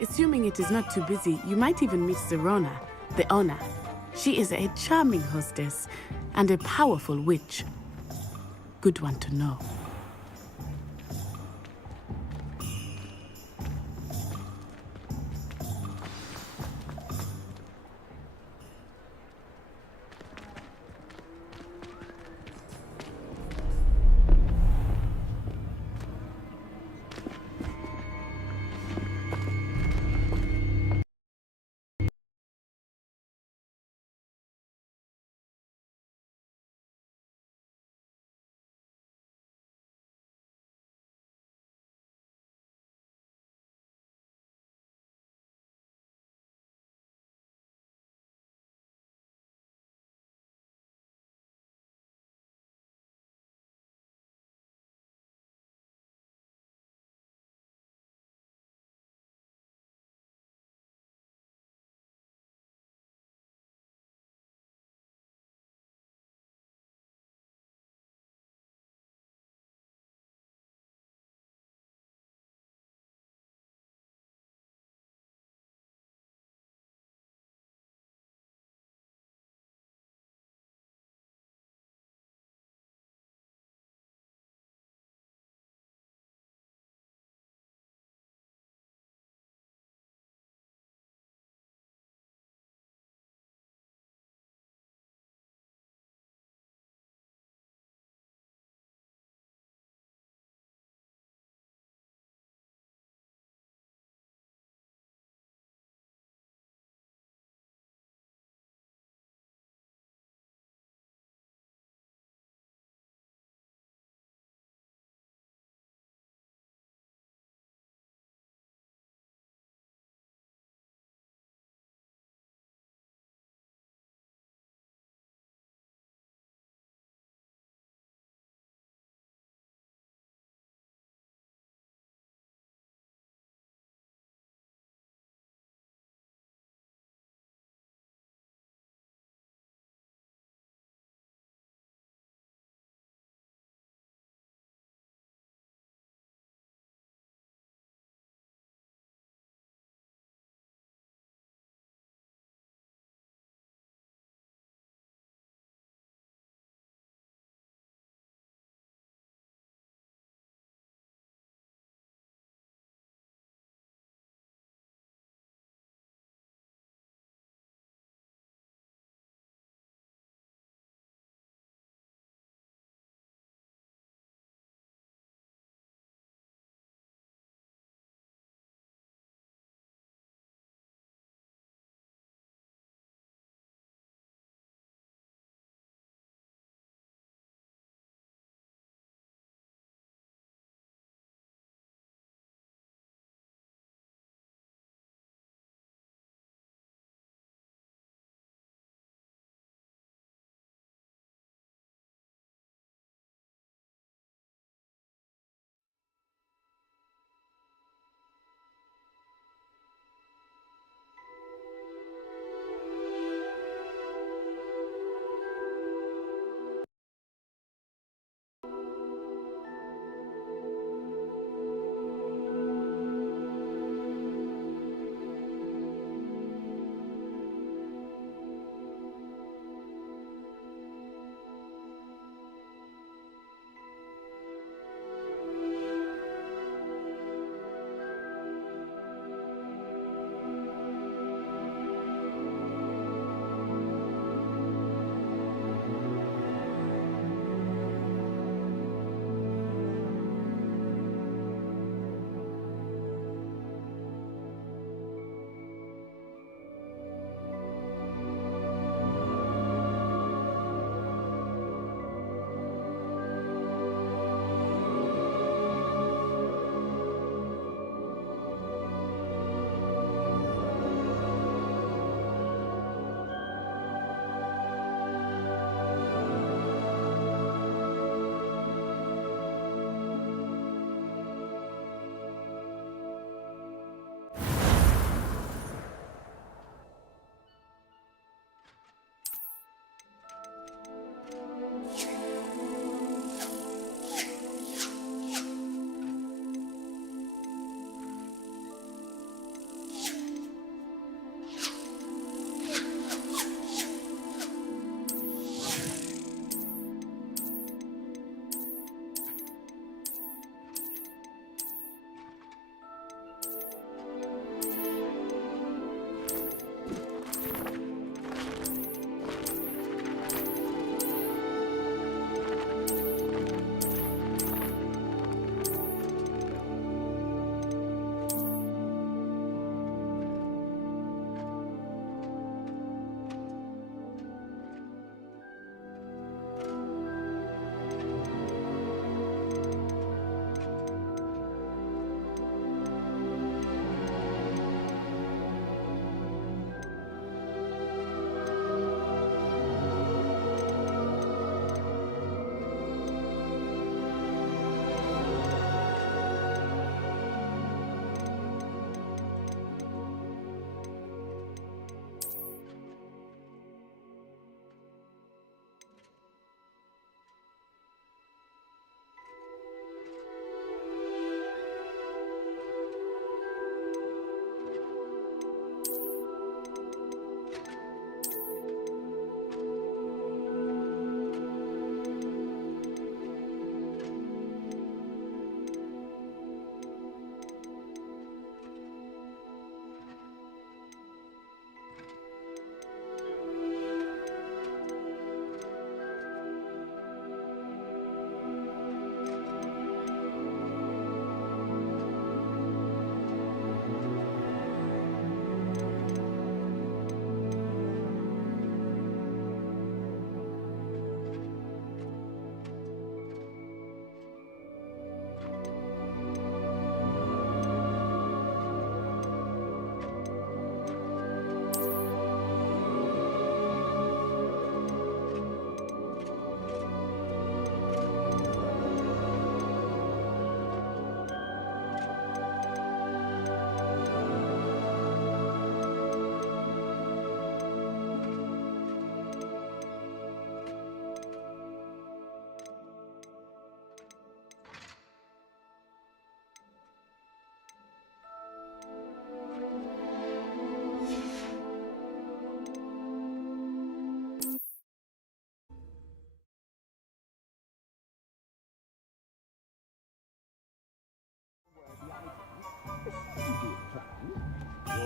Assuming it is not too busy, you might even meet Zerona, the owner. She is a charming hostess and a powerful witch. Good one to know.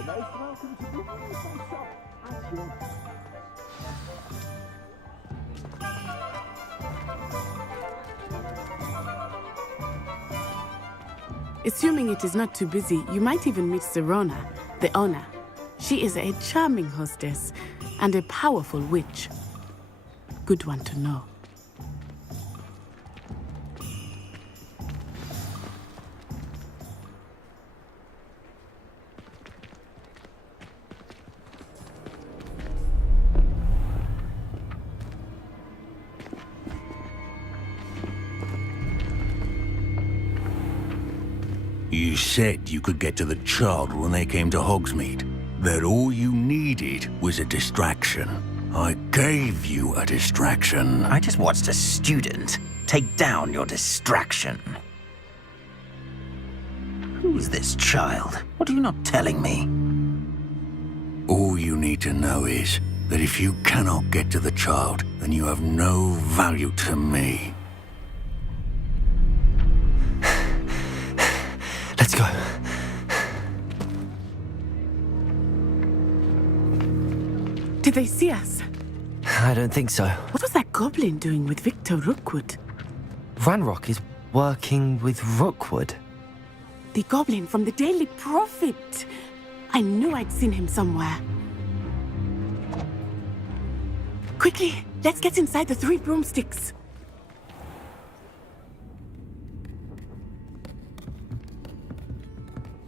most welcome to the wonderful shop at your... Assuming it is not too busy, you might even meet Serona, the owner. She is a charming hostess and a powerful witch. Good one to know. You said you could get to the child when they came to Hogsmeade. That all you needed was a distraction. I gave you a distraction. I just watched a student take down your distraction. Who's this child? What are you not telling me? All you need to know is that if you cannot get to the child, then you have no value to me. Let's go. Did they see us? I don't think so. What was that goblin doing with Victor Rookwood? Ranrock is working with Rookwood. The goblin from the Daily Prophet. I knew I'd seen him somewhere. Quickly, let's get inside the 3 broomsticks.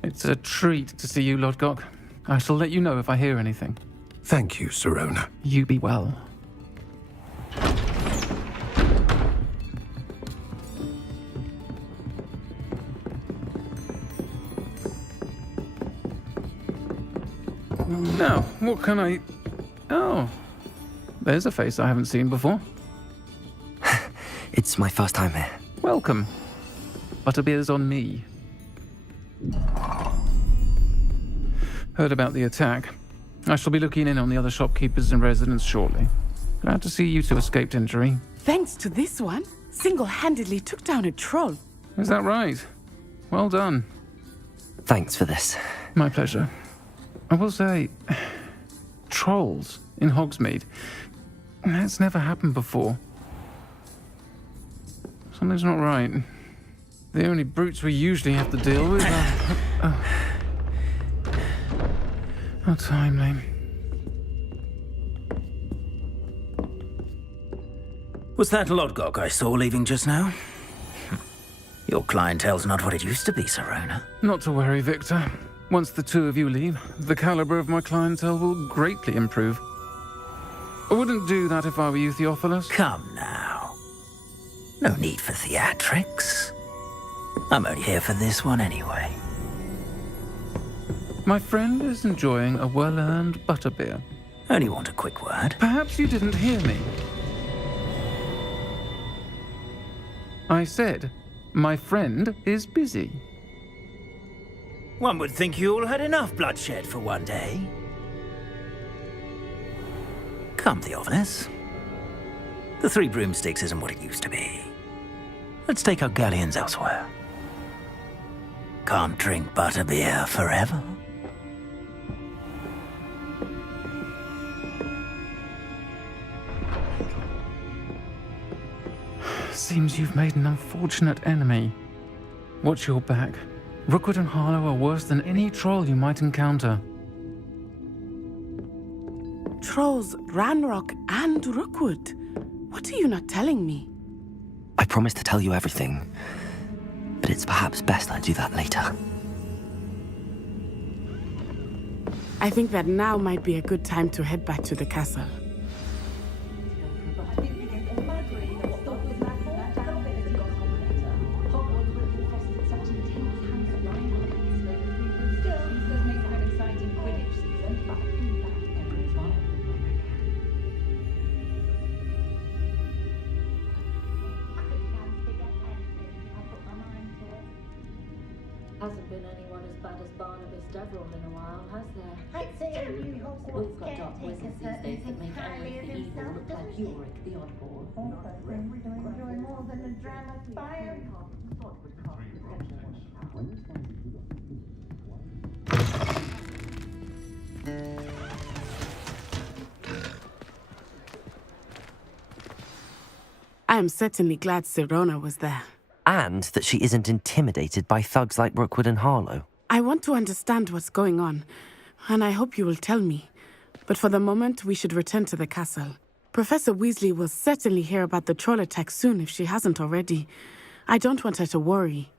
It's a treat to see you, Lodgok. I shall let you know if I hear anything. Thank you, Serona. You be well. Now, what can I... Oh, there's a face I haven't seen before. It's my first time here. Welcome. Butterbeer's on me. Heard about the attack. I shall be looking in on the other shopkeepers and residents shortly. Glad to see you two escaped injury. Thanks to this one, single-handedly took down a troll. Is that right? Well done. Thanks for this. My pleasure. I will say, trolls in Hogsmeade. That's never happened before. Something's not right. The only brutes we usually have to deal with are... How timely. Was that Lodgok I saw leaving just now? Your clientele's not what it used to be, Serona. Not to worry, Victor. Once the two of you leave, the caliber of my clientele will greatly improve. I wouldn't do that if I were you, Theophilus. Come now. No need for theatrics. I'm only here for this one anyway. My friend is enjoying a well-earned butterbeer. Only want a quick word. Perhaps you didn't hear me. I said, my friend is busy. One would think you all had enough bloodshed for one day. Come, Theophilus. The 3 broomsticks isn't what it used to be. Let's take our galleons elsewhere. Can't drink butterbeer forever. Seems you've made an unfortunate enemy. Watch your back. Rookwood and Harlow are worse than any troll you might encounter. Trolls, Ranrock, and Rookwood. What are you not telling me? I promised to tell you everything, but it's perhaps best I do that later. I think that now might be a good time to head back to the castle. Hasn't been anyone as bad as Barnabas Deverell in a while, has there? I'd say a new Hogwarts We've got dark wizards these days that make any of the evil look like Yorick the oddball. Also, to enjoy more than a dram of fire. I am certainly glad Sirona was there. And that she isn't intimidated by thugs like Rookwood and Harlow. I want to understand what's going on, and I hope you will tell me. But for the moment, we should return to the castle. Professor Weasley will certainly hear about the troll attack soon if she hasn't already. I don't want her to worry.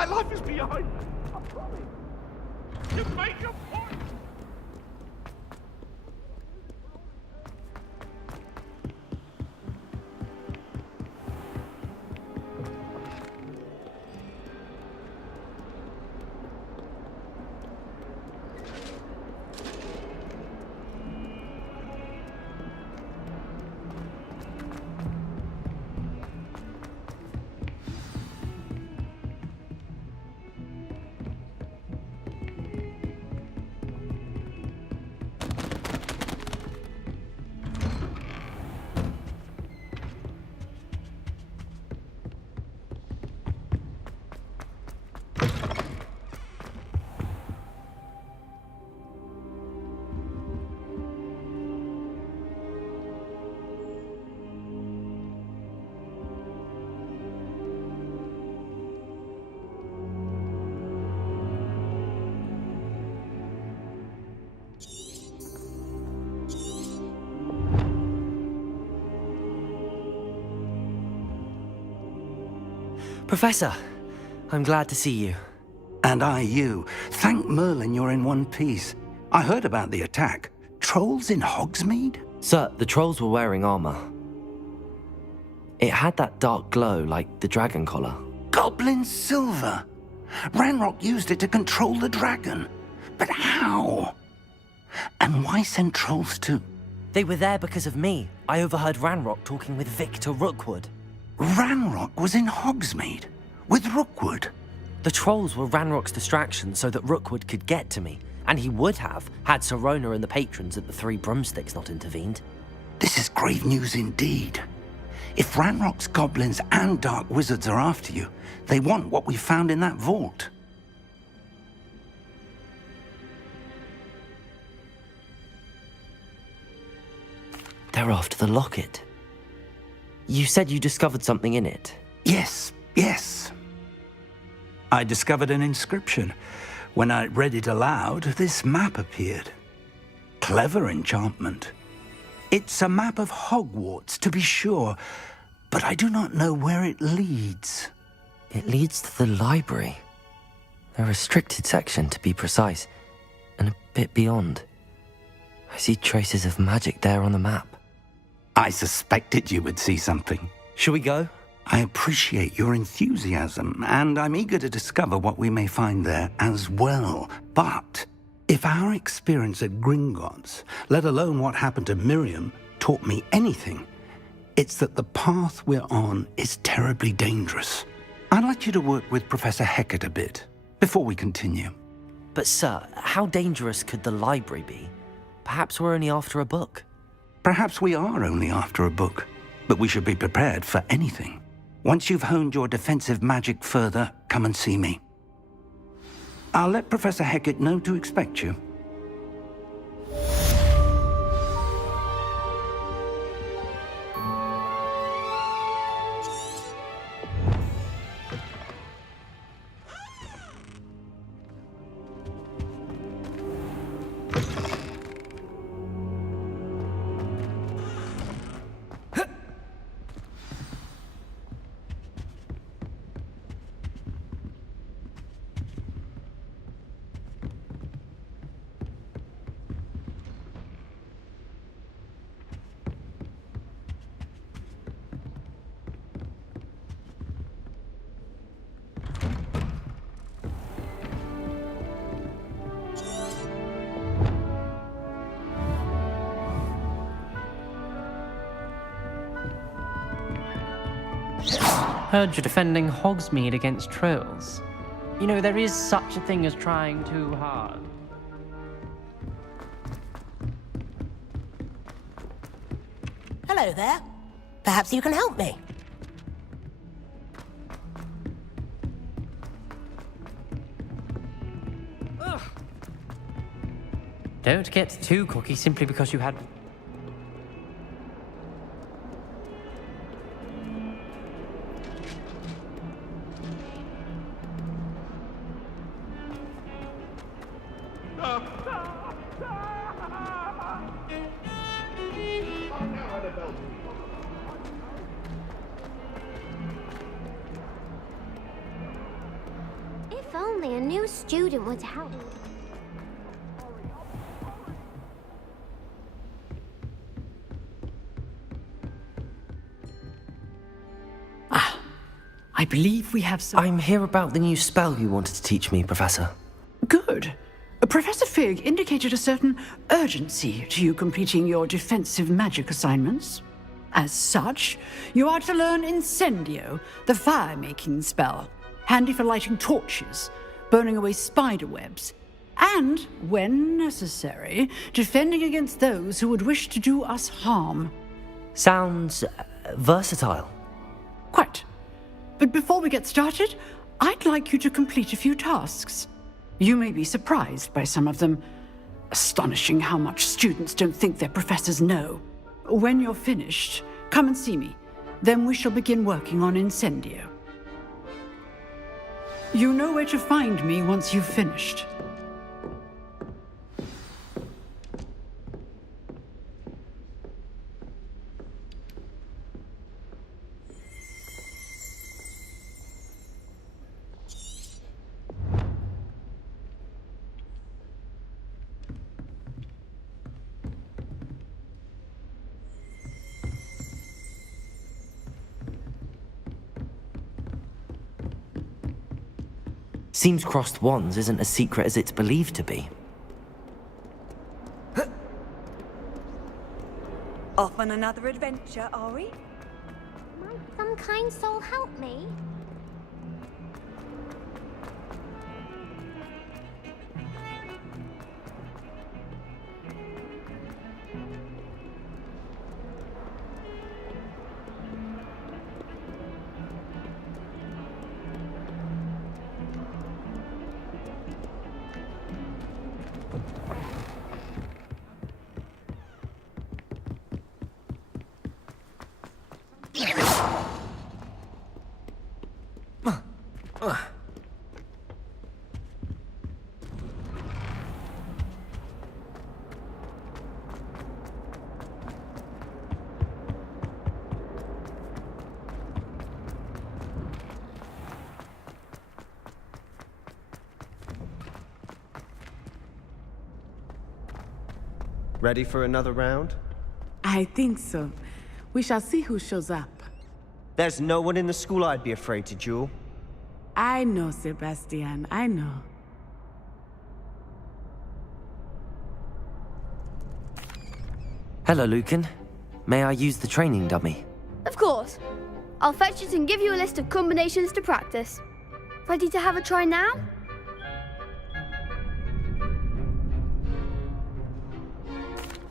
That life is behind me. I promise. You've made your point. Professor, I'm glad to see you. And I you. Thank Merlin you're in one piece. I heard about the attack. Trolls in Hogsmeade? Sir, the trolls were wearing armor. It had that dark glow like the dragon collar. Goblin silver. Ranrock used it to control the dragon. But how? And why send trolls too? They were there because of me. I overheard Ranrock talking with Victor Rookwood. Ranrock was in Hogsmeade with Rookwood. The trolls were Ranrock's distraction so that Rookwood could get to me, and he would have had Sirona and the patrons at the Three Broomsticks not intervened. This is grave news indeed. If Ranrock's goblins and dark wizards are after you, they want what we found in that vault. They're after the locket. You said you discovered something in it. Yes. I discovered an inscription. When I read it aloud, this map appeared. Clever enchantment. It's a map of Hogwarts, to be sure, but I do not know where it leads. It leads to the library. A restricted section, to be precise, and a bit beyond. I see traces of magic there on the map. I suspected you would see something. Shall we go? I appreciate your enthusiasm, and I'm eager to discover what we may find there as well. But if our experience at Gringotts, let alone what happened to Miriam, taught me anything, it's that the path we're on is terribly dangerous. I'd like you to work with Professor Hecat a bit before we continue. But sir, how dangerous could the library be? Perhaps we're only after a book. Perhaps we are only after a book, but we should be prepared for anything. Once you've honed your defensive magic further, come and see me. I'll let Professor Hecat know to expect you. Heard you're defending Hogsmeade against trolls. You know, there is such a thing as trying too hard. Hello there. Perhaps you can help me. Ugh. Don't get too cocky simply because you had... If only a new student would help. I believe we have some... I'm here about the new spell you wanted to teach me, Professor. Good. Professor Fig indicated a certain urgency to you completing your defensive magic assignments. As such, you are to learn Incendio, the fire-making spell, handy for lighting torches, burning away spider webs, and, when necessary, defending against those who would wish to do us harm. Sounds versatile. Quite. But before we get started, I'd like you to complete a few tasks. You may be surprised by some of them. Astonishing how much students don't think their professors know. When you're finished, come and see me. Then we shall begin working on Incendio. You know where to find me once you've finished. Seems crossed wands isn't as secret as it's believed to be. Off on another adventure, are we? Might some kind soul help me? Ready for another round? I think so. We shall see who shows up. There's no one in the school I'd be afraid to duel. I know, Sebastian, I know. Hello, Lucan. May I use the training dummy? Of course. I'll fetch it and give you a list of combinations to practice. Ready to have a try now?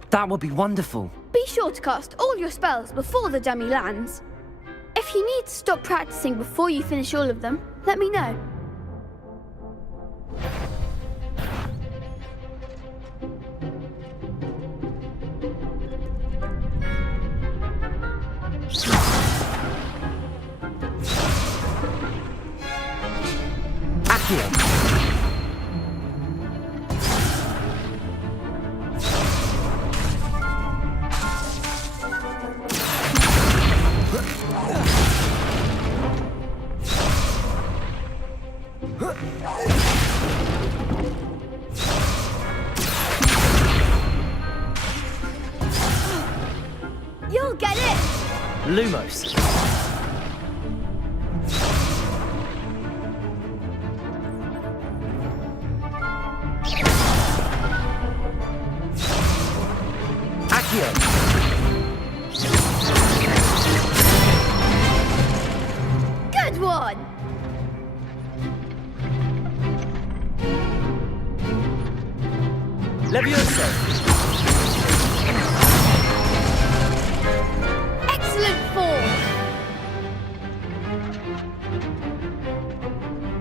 That would be wonderful. Be sure to cast all your spells before the dummy lands. If you need to stop practicing before you finish all of them, let me know. Accio. You'll get it! Lumos. Accio. Good one! Levioso. Excellent form!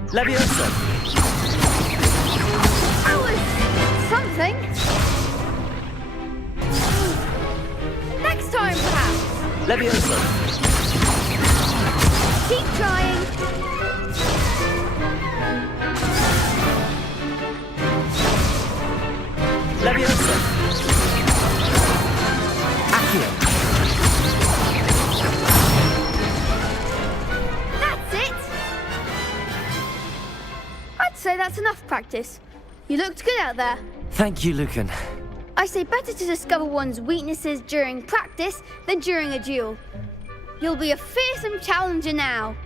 Levioso. That was something. Next time, perhaps. Levioso. Keep trying. Levioso. Accio. That's it. I'd say that's enough practice. You looked good out there. Thank you, Lucan. I say better to discover one's weaknesses during practice than during a duel. You'll be a fearsome challenger now.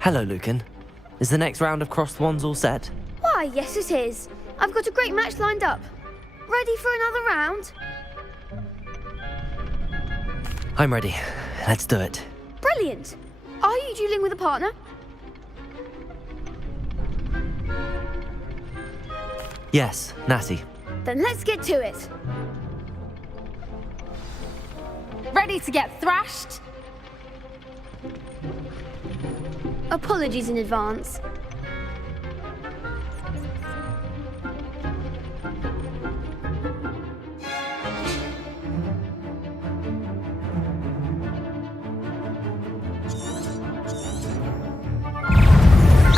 Hello, Lucan. Is the next round of crossed wands all set? Why, yes it is. I've got a great match lined up. Ready for another round? I'm ready. Let's do it. Brilliant. Are you dueling with a partner? Yes, Natty. Then let's get to it. Ready to get thrashed? Apologies in advance.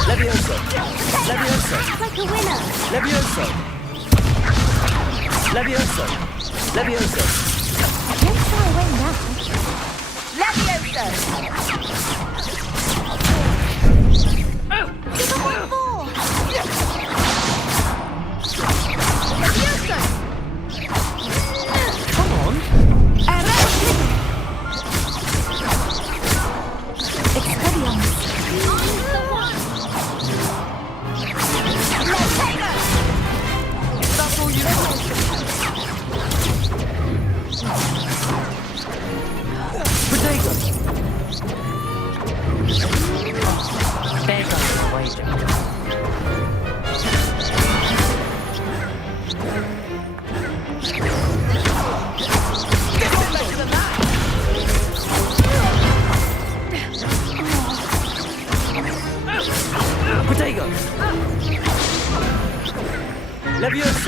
Levioso. Levioso. Like a winner. Levioso. Levioso. Levioso. Let's try a win now. Levioso! Give a 1-4. Levioso! Come on. Expelliarmus. That's all you want.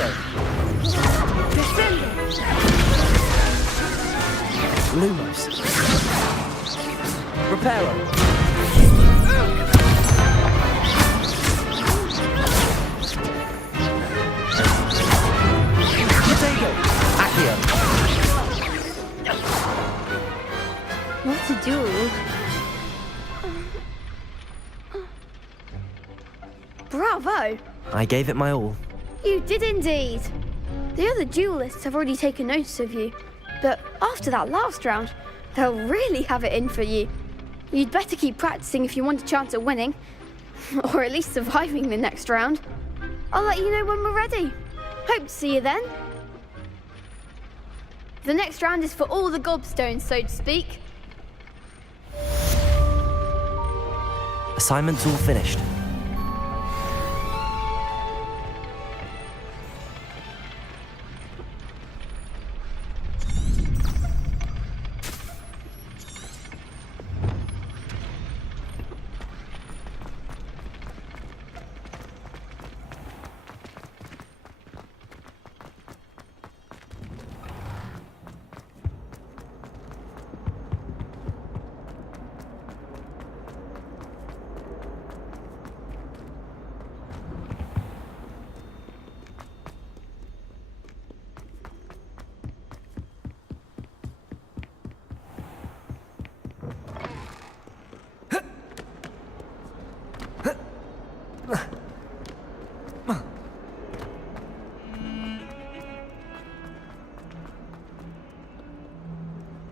Tornado. Descendo. Lumos. Reparo. Potato. Accio. What to do? Bravo! I gave it my all. You did indeed. The other duelists have already taken notice of you, but after that last round, they'll really have it in for you. You'd better keep practicing if you want a chance at winning, or at least surviving the next round. I'll let you know when we're ready. Hope to see you then. The next round is for all the gobstones, so to speak. Assignment's all finished.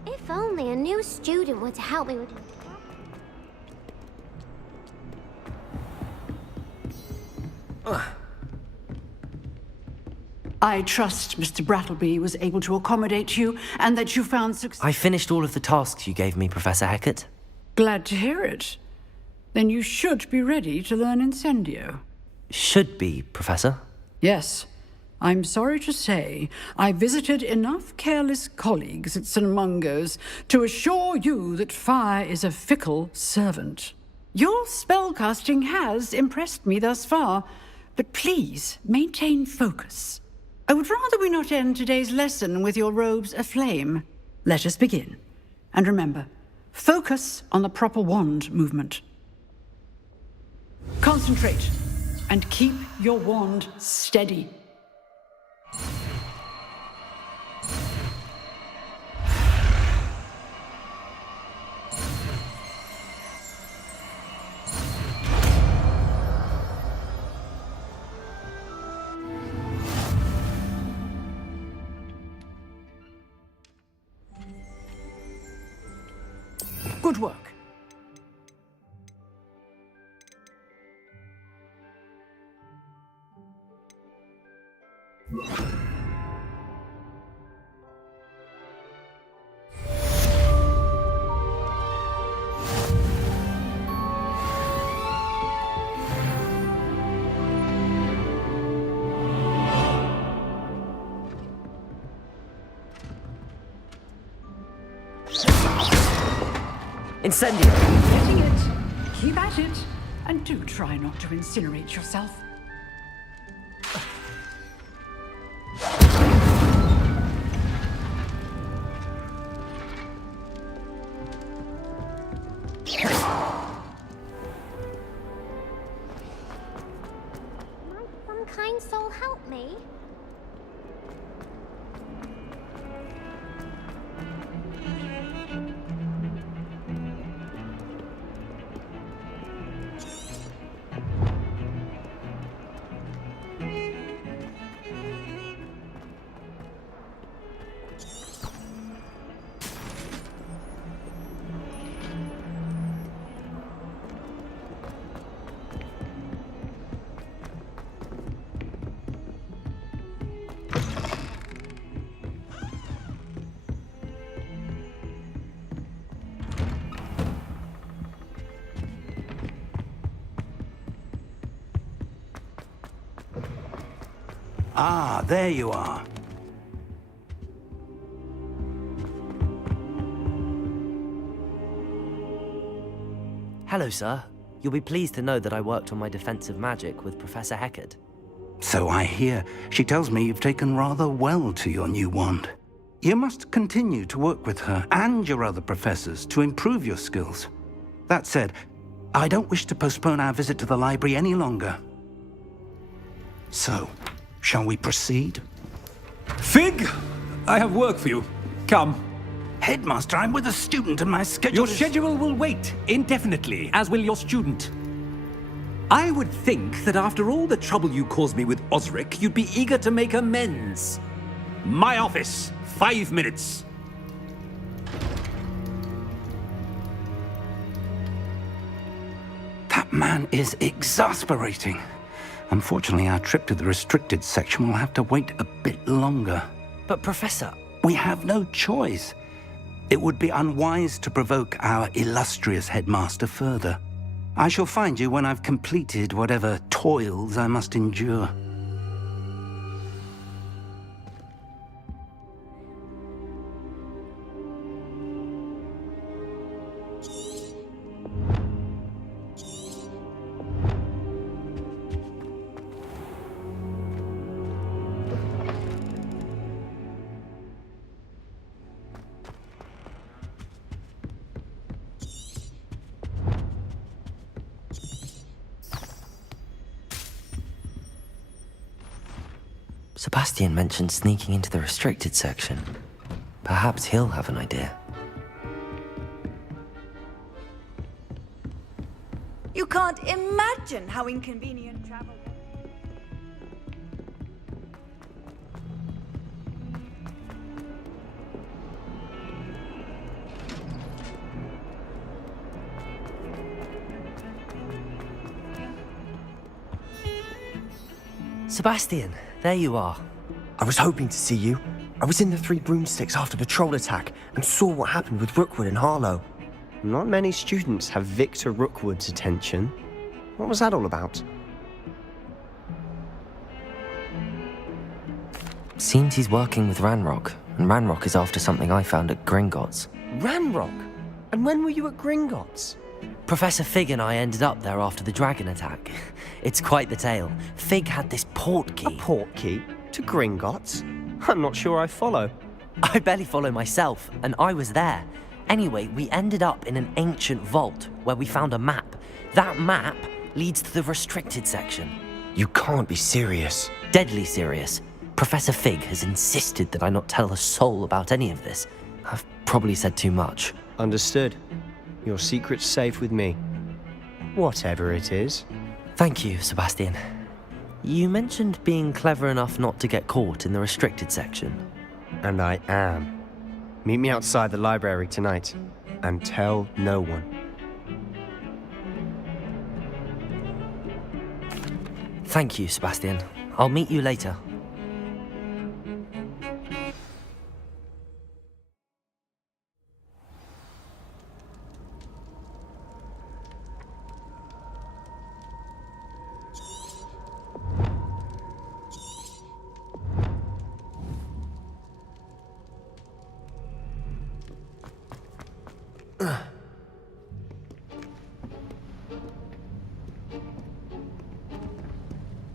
If only a new student were to help me with... I trust Mr. Brattleby was able to accommodate you and that you found success. I finished all of the tasks you gave me, Professor Hecat. Glad to hear it. Then you should be ready to learn Incendio. Should be, Professor. Yes. I'm sorry to say, I visited enough careless colleagues at St. Mungo's to assure you that fire is a fickle servant. Your spellcasting has impressed me thus far, but please maintain focus. I would rather we not end today's lesson with your robes aflame. Let us begin. And remember, focus on the proper wand movement. Concentrate, and keep your wand steady. Good work. Incendio! Getting it. Keep at it. And do try not to incinerate yourself. Might some kind soul help me? Ah, there you are. Hello, sir. You'll be pleased to know that I worked on my defensive magic with Professor Hecat. So I hear. She tells me you've taken rather well to your new wand. You must continue to work with her and your other professors to improve your skills. That said, I don't wish to postpone our visit to the library any longer. So, shall we proceed? Fig! I have work for you. Come. Headmaster, I'm with a student and my schedule Your schedule will wait indefinitely, as will your student. I would think that after all the trouble you caused me with Osric, you'd be eager to make amends. My office, 5 minutes. That man is exasperating. Unfortunately, our trip to the restricted section will have to wait a bit longer. But Professor... We have no choice. It would be unwise to provoke our illustrious headmaster further. I shall find you when I've completed whatever toils I must endure. Sebastian mentioned sneaking into the restricted section. Perhaps he'll have an idea. You can't imagine how inconvenient travel. Sebastian, there you are. I was hoping to see you. I was in the Three Broomsticks after the troll attack and saw what happened with Rookwood and Harlow. Not many students have Victor Rookwood's attention. What was that all about? Seems he's working with Ranrock, and Ranrock is after something I found at Gringotts. Ranrock? And when were you at Gringotts? Professor Fig and I ended up there after the dragon attack. It's quite the tale. Fig had this port key. A port key? To Gringotts? I'm not sure I follow. I barely follow myself, and I was there. Anyway, we ended up in an ancient vault where we found a map. That map leads to the restricted section. You can't be serious. Deadly serious. Professor Fig has insisted that I not tell a soul about any of this. I've probably said too much. Understood. Your secret's safe with me. Whatever it is. Thank you, Sebastian. You mentioned being clever enough not to get caught in the restricted section. And I am. Meet me outside the library tonight, and tell no one. Thank you, Sebastian. I'll meet you later.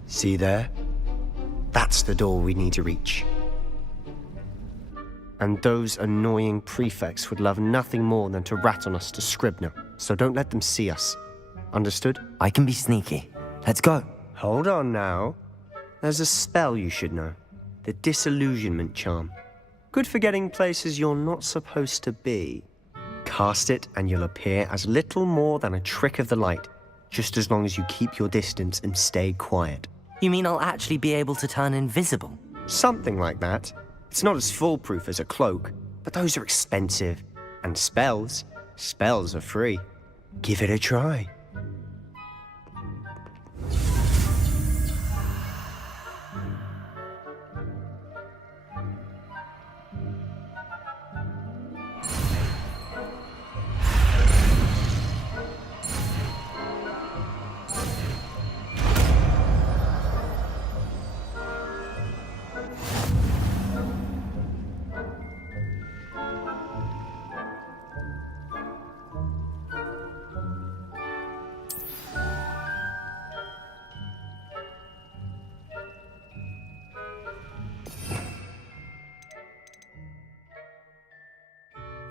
See there? That's the door we need to reach. And those annoying prefects would love nothing more than to rat on us to Scribner, so don't let them see us. Understood? I can be sneaky. Let's go. Hold on now. There's a spell you should know. The Disillusionment Charm. Good for getting places you're not supposed to be. Cast it and you'll appear as little more than a trick of the light, just as long as you keep your distance and stay quiet. You mean I'll actually be able to turn invisible? Something like that. It's not as foolproof as a cloak, but those are expensive. And spells are free. Give it a try.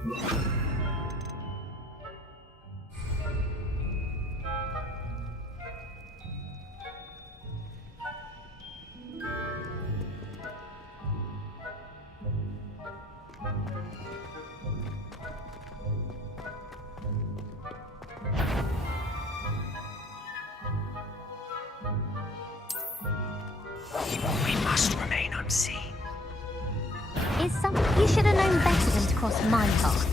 We must remain unseen. You should have known better than to cross my path.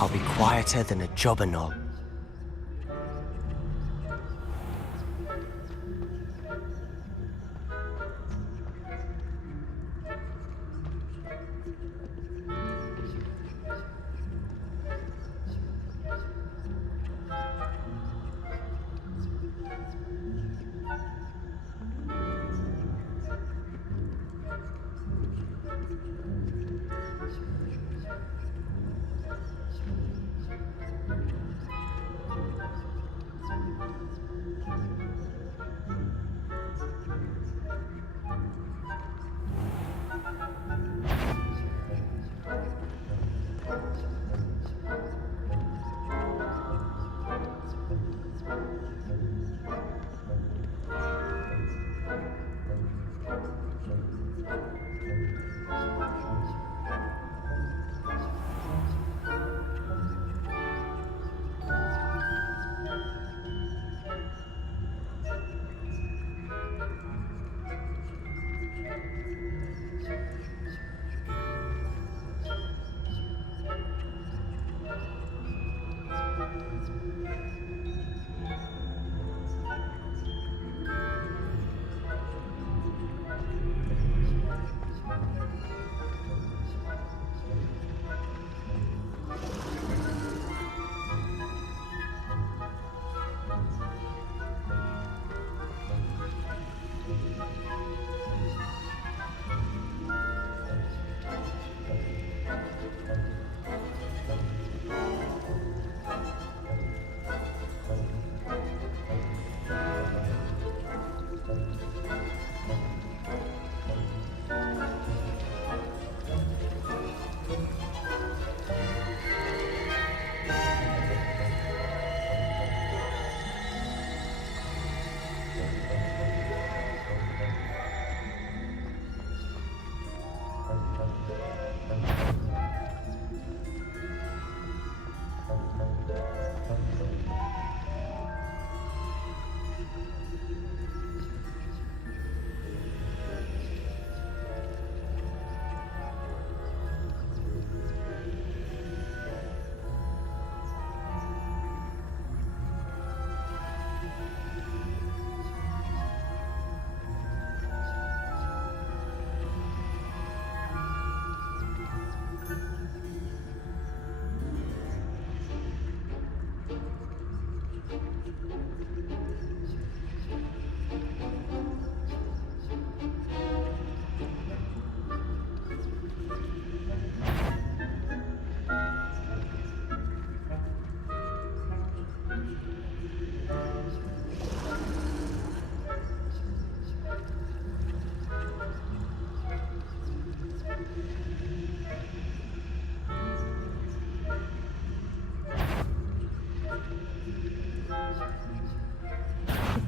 I'll be quieter than a jobberknoll.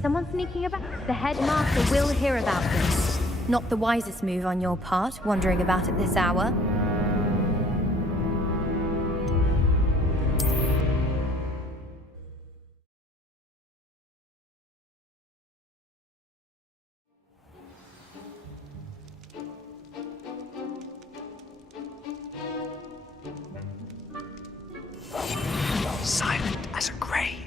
Someone sneaking about? The headmaster will hear about this. Not the wisest move on your part, wandering about at this hour. Silent as a grave.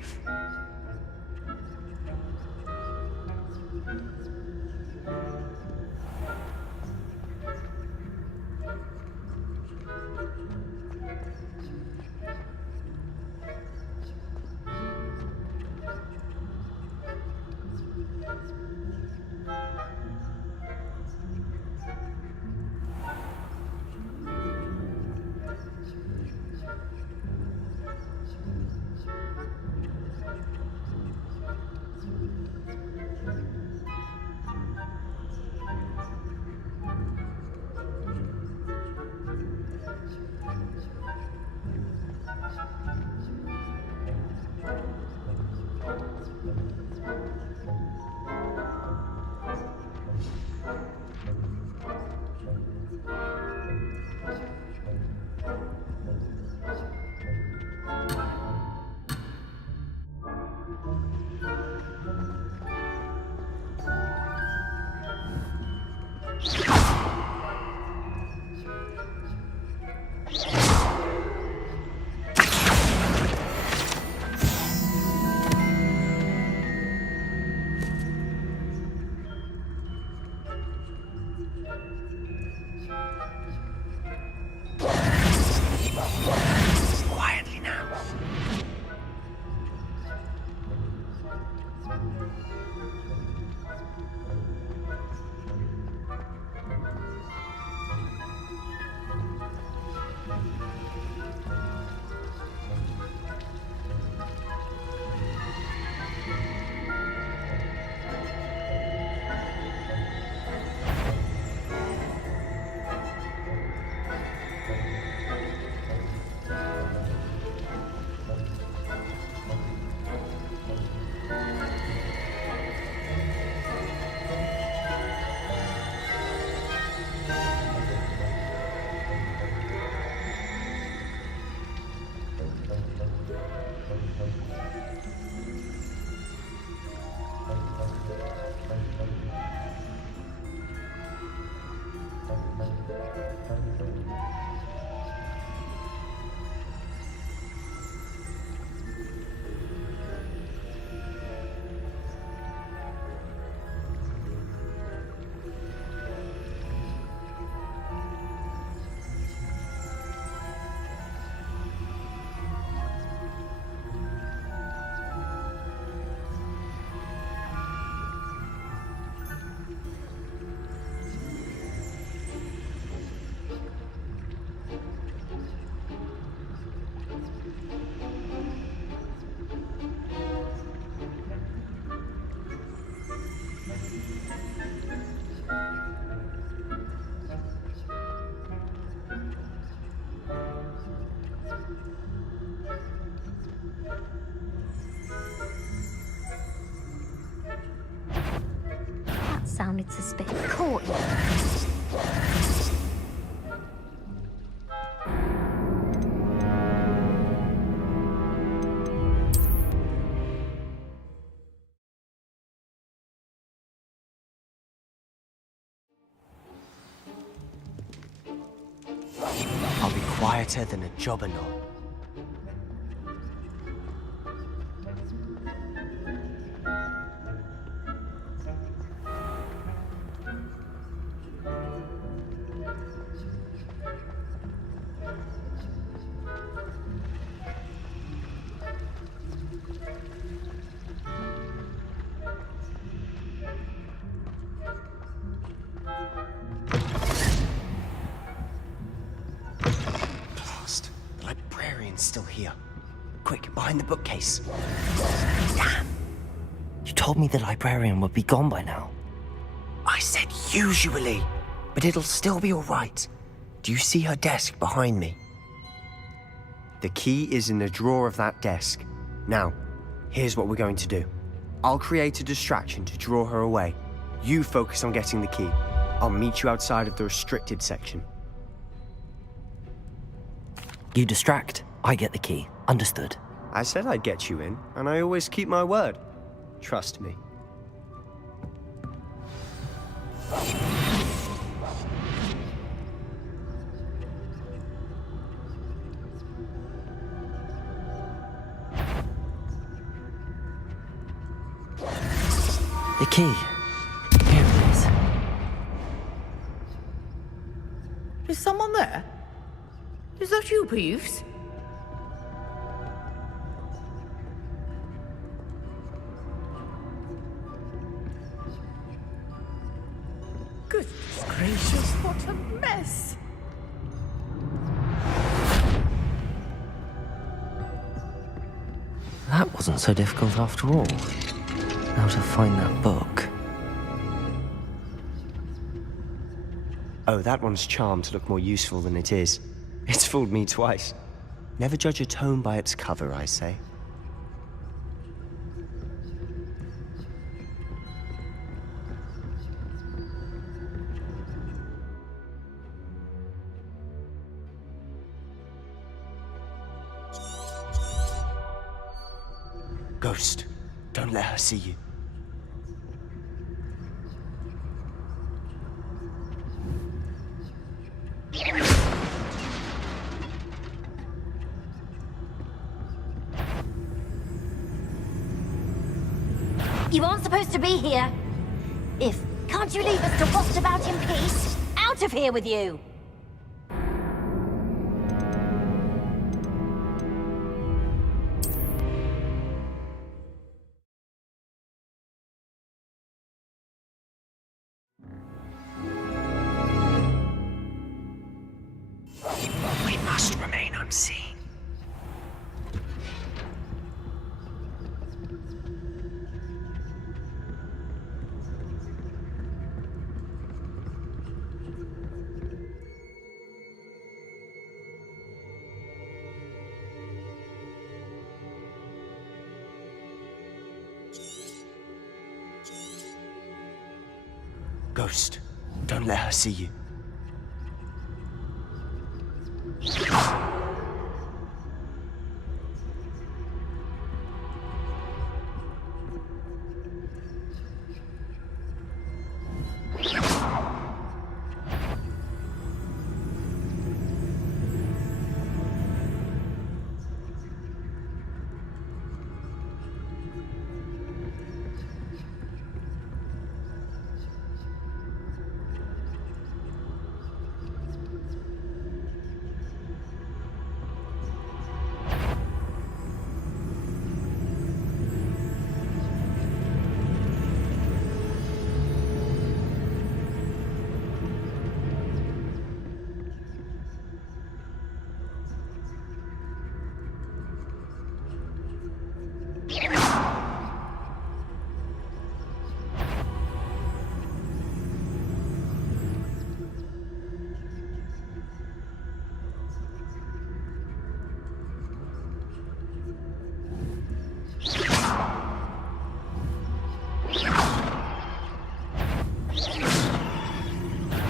Quietly now. That sounded suspicious. Caught you. I'll be quieter than a jobberknoll. Blast. The librarian's still here. Quick, behind the bookcase. Damn. You told me the librarian would be gone by now. I said usually, but it'll still be all right. Do you see her desk behind me? The key is in the drawer of that desk. Now, here's what we're going to do. I'll create a distraction to draw her away. You focus on getting the key. I'll meet you outside of the restricted section. You distract, I get the key. Understood. I said I'd get you in, and I always keep my word. Trust me. The key. Here it is. Is someone there? Is that you, Peeves? Goodness gracious, what a mess! That wasn't so difficult after all. Now to find that book. Oh, that one's charmed to look more useful than it is. It's fooled me twice. Never judge a tome by its cover, I say. Ghost, Don't let her see you. You aren't supposed to be here. Can't you leave us to waft about in peace? Out of here with you! We must remain unseen. Ghost, don't let her see you.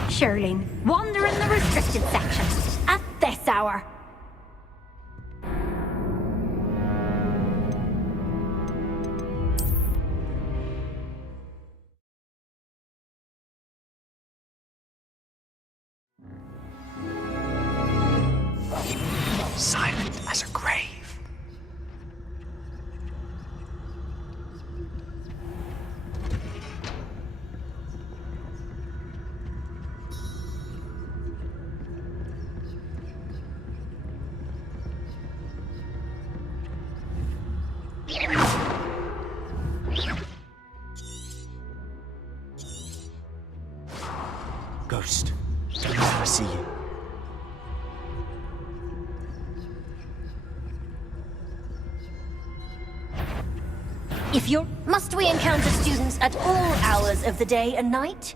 Shirley, wander in the restricted section at this hour. Silent as a grave. Ghost, don't let her see you. Must we encounter students at all hours of the day and night?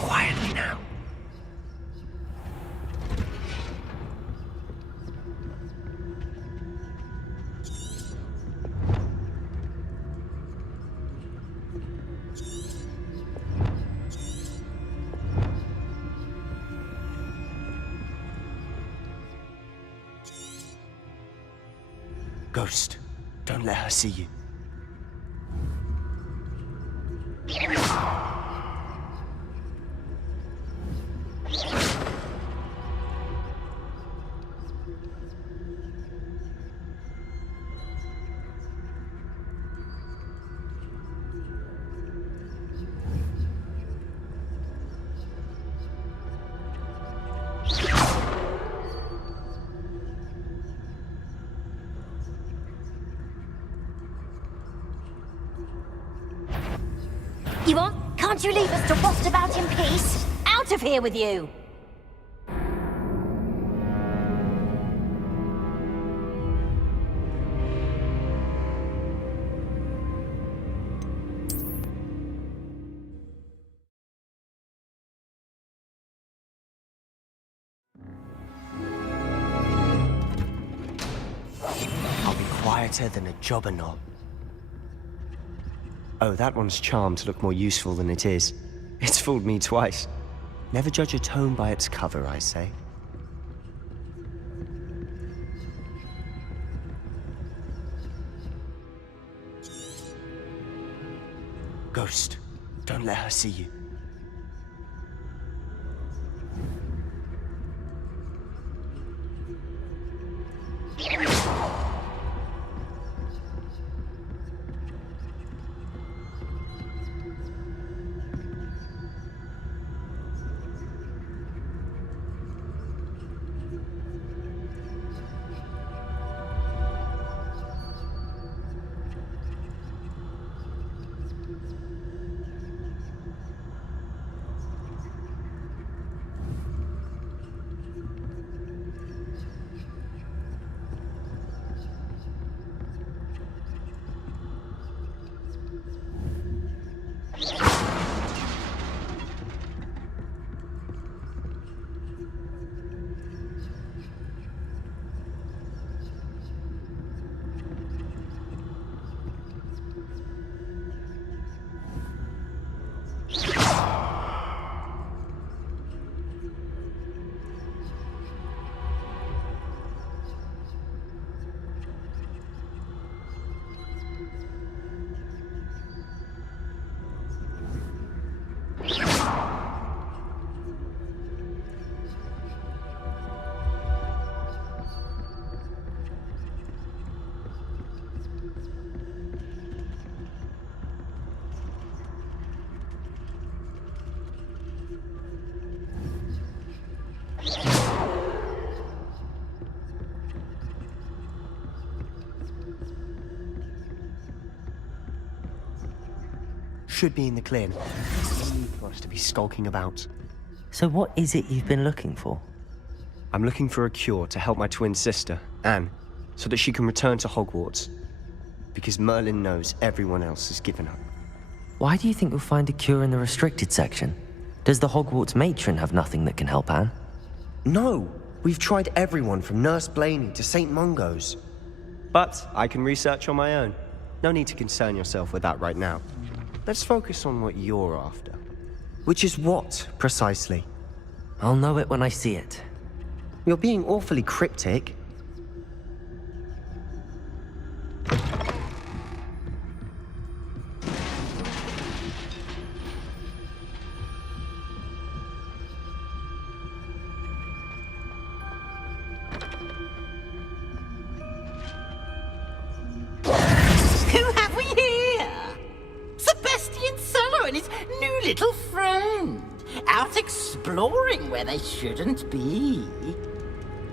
Quietly now. Ghost, don't let her see you. Can't you leave us to waft about in peace? Out of here with you! I'll be quiet quieter than a jobberknoll. Oh, that one's charmed to look more useful than it is. It's fooled me twice. Never judge a tome by its cover, I say. Ghost, don't let her see you. Should be in the clear. No need for us to be skulking about. So what is it you've been looking for? I'm looking for a cure to help my twin sister, Anne, so that she can return to Hogwarts. Because Merlin knows everyone else has given up. Why do you think you'll find a cure in the restricted section? Does the Hogwarts matron have nothing that can help Anne? No! We've tried everyone from Nurse Blaney to St. Mungo's. But I can research on my own. No need to concern yourself with that right now. Let's focus on what you're after. Which is what, precisely? I'll know it when I see it. You're being awfully cryptic. Little friend, out exploring where they shouldn't be.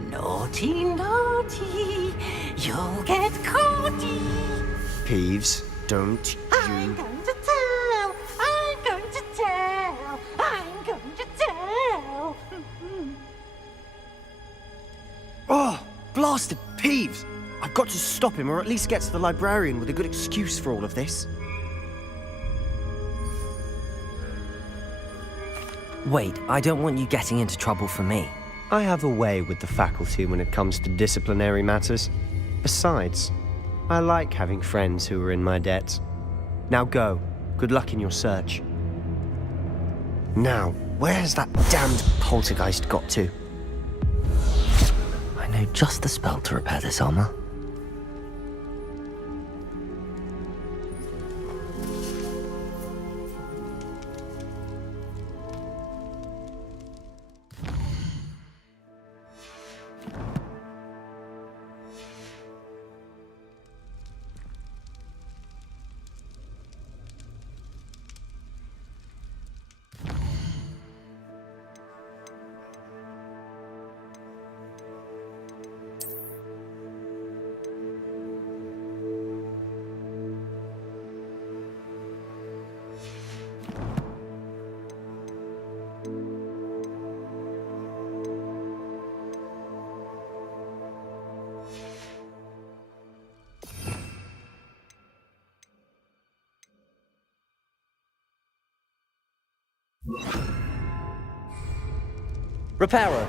Naughty, naughty, you'll get caughty. Peeves, don't you... I'm going to tell, I'm going to tell, I'm going to tell. Oh, blasted Peeves! I've got to stop him, or at least get to the librarian with a good excuse for all of this. Wait, I don't want you getting into trouble for me. I have a way with the faculty when it comes to disciplinary matters. Besides, I like having friends who are in my debt. Now go. Good luck in your search. Now, where has that damned poltergeist got to? I know just the spell to repair this armor. Reparo.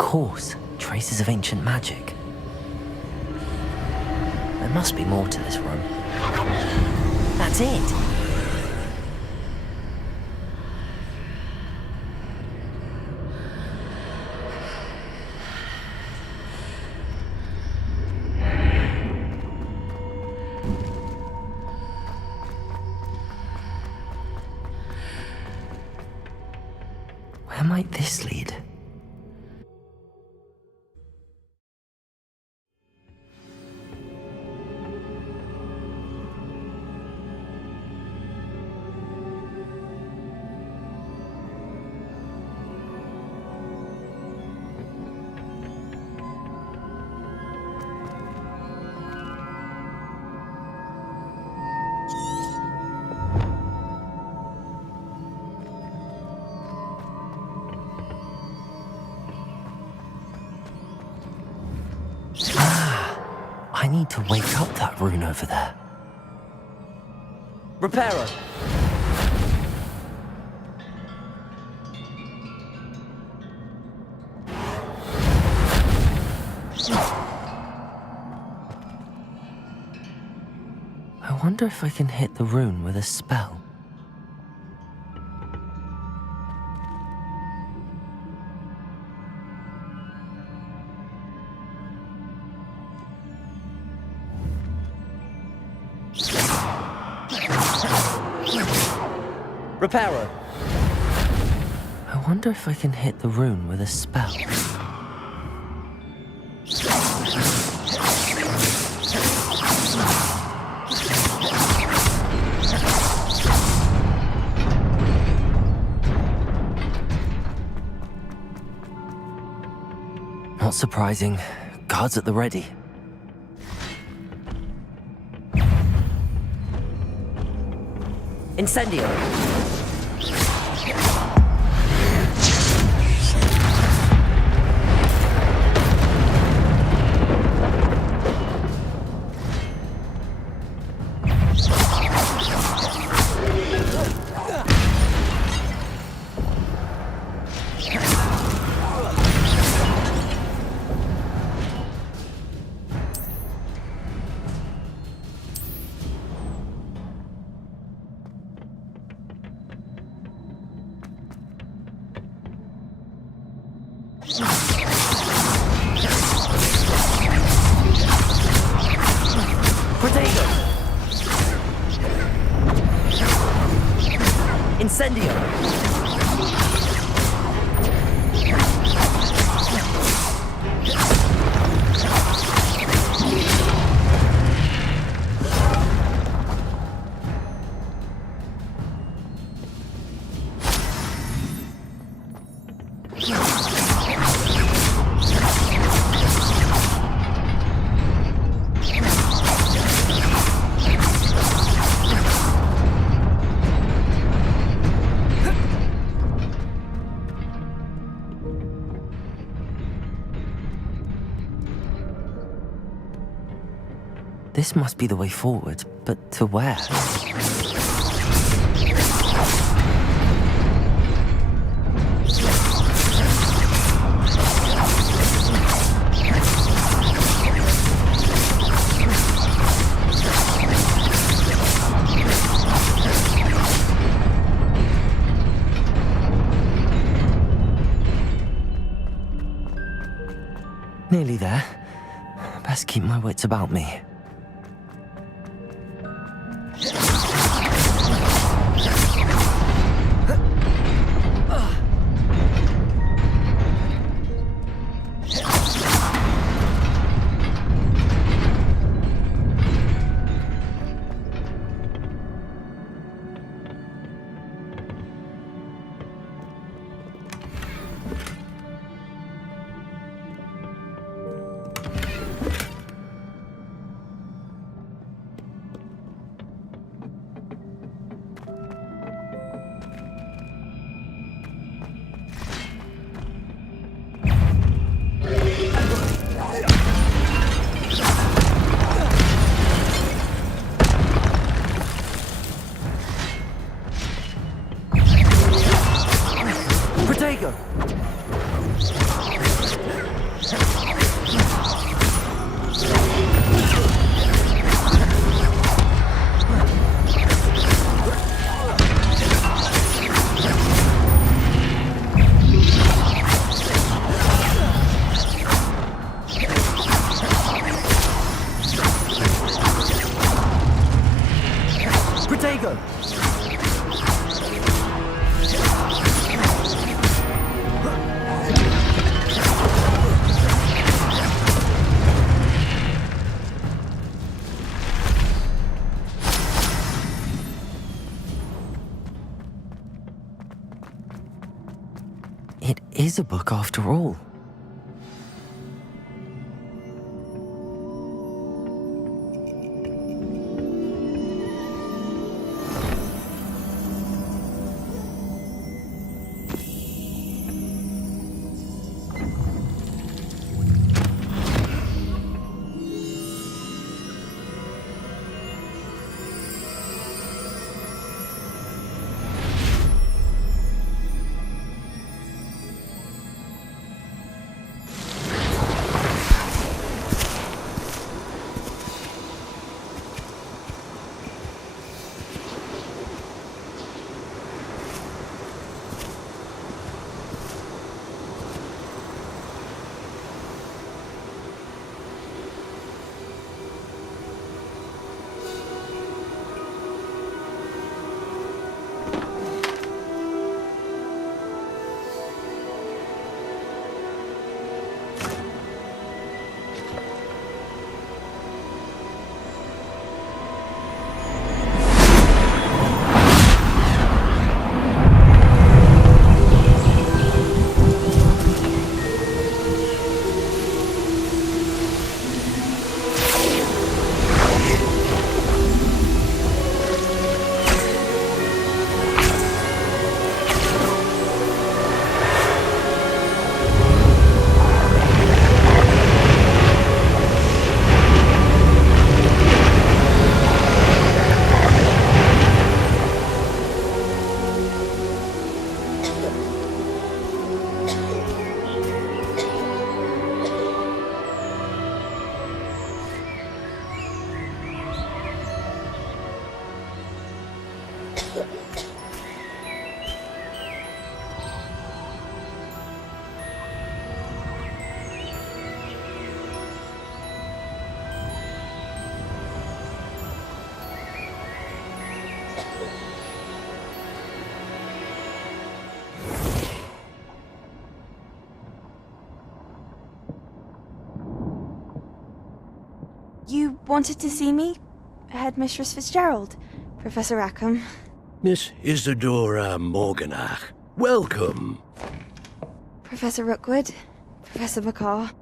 course, traces of ancient magic. There must be more to this room. That's it! Where might this lead? I need to wake up that rune over there. Reparo! I wonder if I can hit the rune with a spell. Reparo! I wonder if I can hit the rune with a spell. Not surprising. Guards at the ready. Incendio! Incendio! This must be the way forward, but to where? Nearly there. Best keep my wits about me. dagger! It is a book after all. You wanted to see me? Headmistress Fitzgerald? Professor Rackham? Miss Isadora Morganach, welcome. Professor Rookwood? Professor McCaw?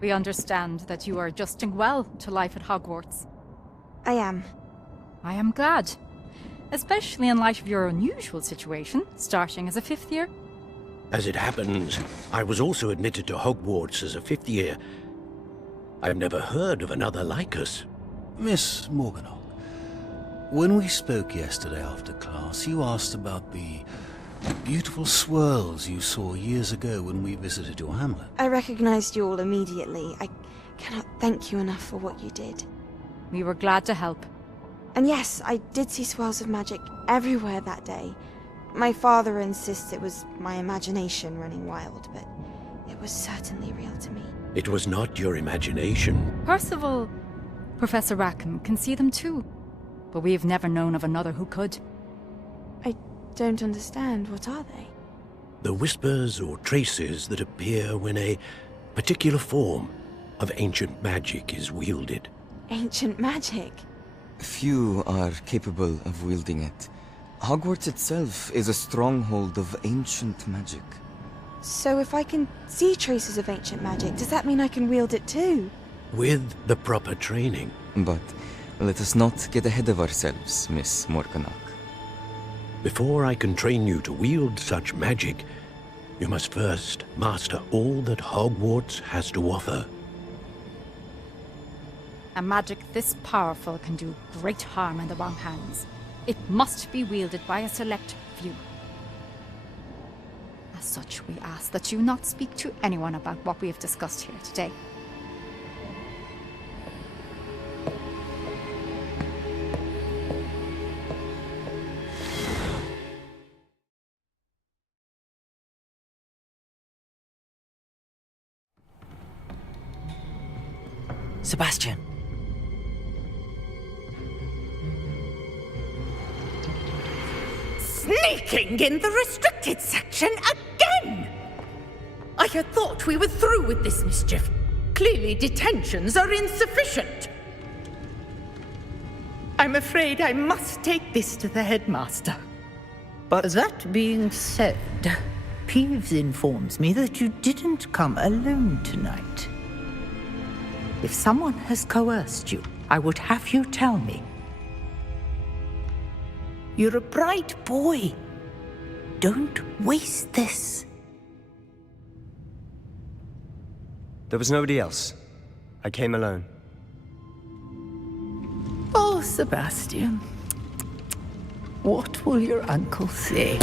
We understand that you are adjusting well to life at Hogwarts. I am. I am glad. Especially in light of your unusual situation, starting as a 5th year. As it happens, I was also admitted to Hogwarts as a 5th year. I've never heard of another like us. Miss Morganach, when we spoke yesterday after class, you asked about the beautiful swirls you saw years ago when we visited your hamlet. I recognized you all immediately. I cannot thank you enough for what you did. We were glad to help. And yes, I did see swirls of magic everywhere that day. My father insists it was my imagination running wild, but it was certainly real to me. It was not your imagination. Percival, Professor Rackham can see them too. But we have never known of another who could. I don't understand. What are they? The whispers or traces that appear when a particular form of ancient magic is wielded. Ancient magic? Few are capable of wielding it. Hogwarts itself is a stronghold of ancient magic. So if I can see traces of ancient magic, does that mean I can wield it too? With the proper training. But let us not get ahead of ourselves, Miss Morganach. Before I can train you to wield such magic, you must first master all that Hogwarts has to offer. A magic this powerful can do great harm in the wrong hands. It must be wielded by a select few. As such, we ask that you not speak to anyone about what we have discussed here today. Sebastian. Sneaking in the restricted section again! I had thought we were through with this mischief. Clearly detentions are insufficient. I'm afraid I must take this to the headmaster. But that being said, Peeves informs me that you didn't come alone tonight. If someone has coerced you, I would have you tell me. You're a bright boy. Don't waste this. There was nobody else. I came alone. Oh, Sebastian. What will your uncle say?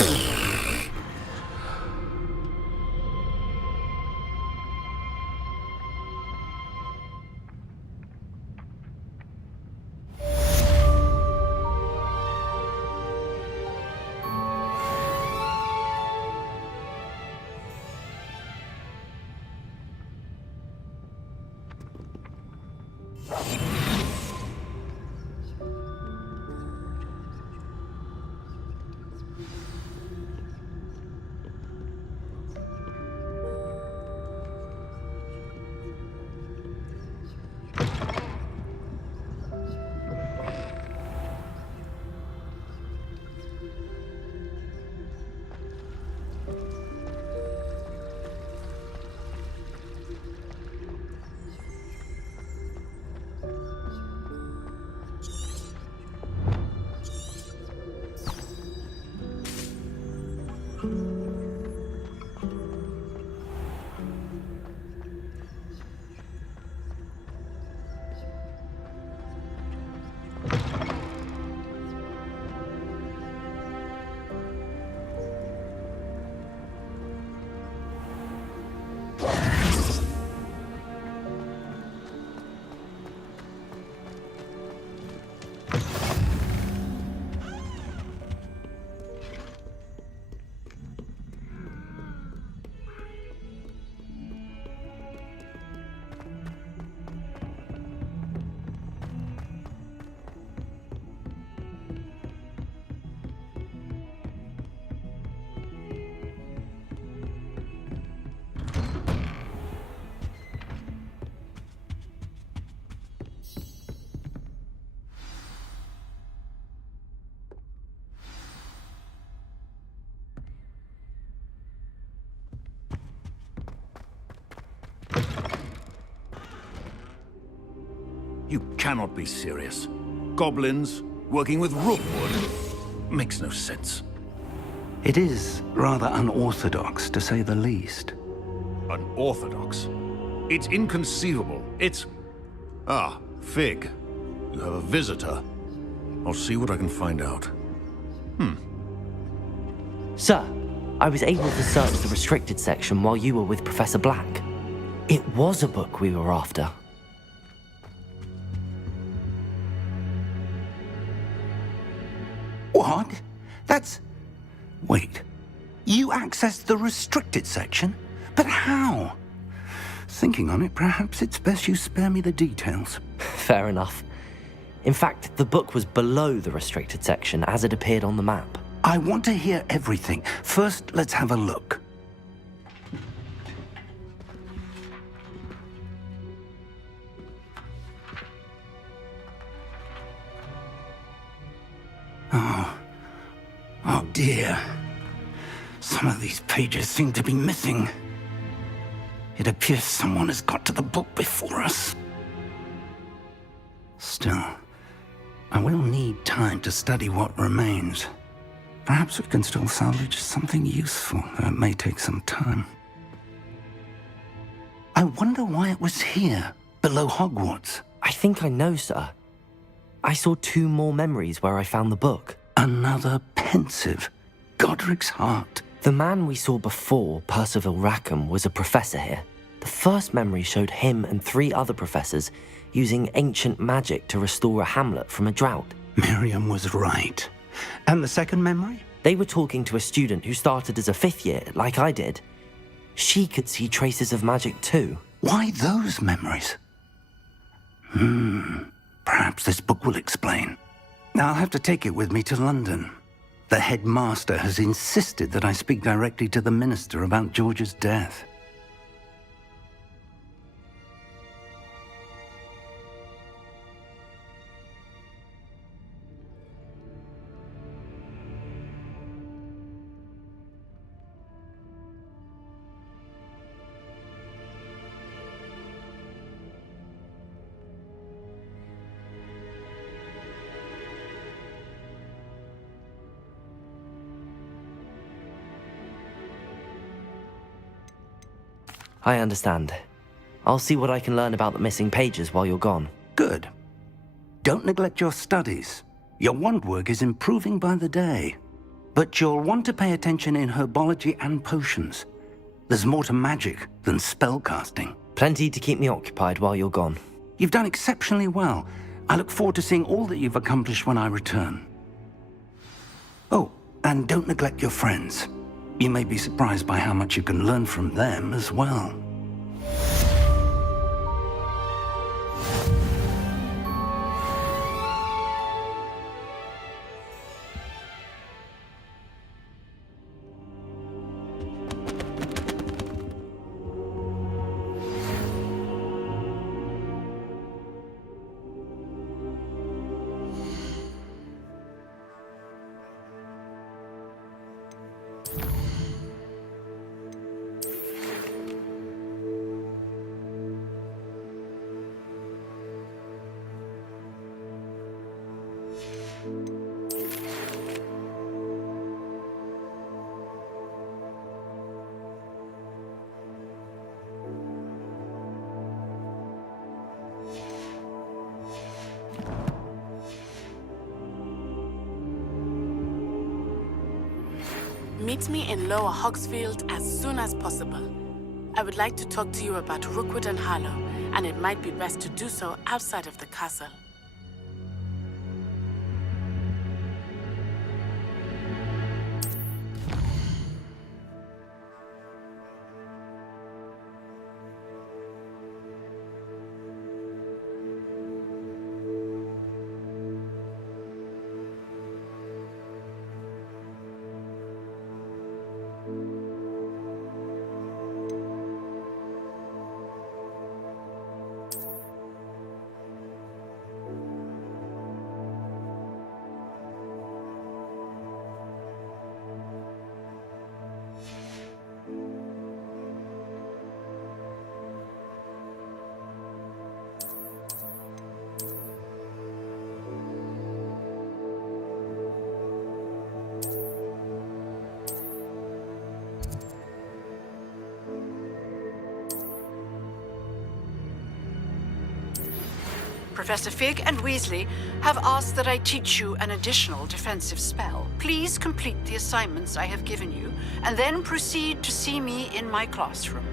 You cannot be serious. Goblins working with rootwood makes no sense. It is rather unorthodox, to say the least. Unorthodox? It's inconceivable. It's... Ah, Fig. You have a visitor. I'll see what I can find out. Sir, I was able to search the restricted section while you were with Professor Black. It was a book we were after. What? That's... Wait. You accessed the restricted section? But how? Thinking on it, perhaps it's best you spare me the details. Fair enough. In fact, the book was below the restricted section as it appeared on the map. I want to hear everything. First, let's have a look. Oh dear. Some of these pages seem to be missing. It appears someone has got to the book before us. Still, I will need time to study what remains. Perhaps we can still salvage something useful, though it may take some time. I wonder why it was here, below Hogwarts. I think I know, sir. I saw 2 more memories where I found the book. Another pensive. Godric's heart. The man we saw before, Percival Rackham, was a professor here. The first memory showed him and 3 other professors using ancient magic to restore a hamlet from a drought. Miriam was right. And the second memory? They were talking to a student who started as a 5th year, like I did. She could see traces of magic too. Why those memories? Perhaps this book will explain. I'll have to take it with me to London. The headmaster has insisted that I speak directly to the minister about George's death. I understand. I'll see what I can learn about the missing pages while you're gone. Good. Don't neglect your studies. Your wand work is improving by the day. But you'll want to pay attention in herbology and potions. There's more to magic than spellcasting. Plenty to keep me occupied while you're gone. You've done exceptionally well. I look forward to seeing all that you've accomplished when I return. Oh, and don't neglect your friends. You may be surprised by how much you can learn from them as well. Meet me in Lower Hogsfield as soon as possible. I would like to talk to you about Rookwood and Harlow, and it might be best to do so outside of the castle. Professor Fig and Weasley have asked that I teach you an additional defensive spell. Please complete the assignments I have given you, and then proceed to see me in my classroom.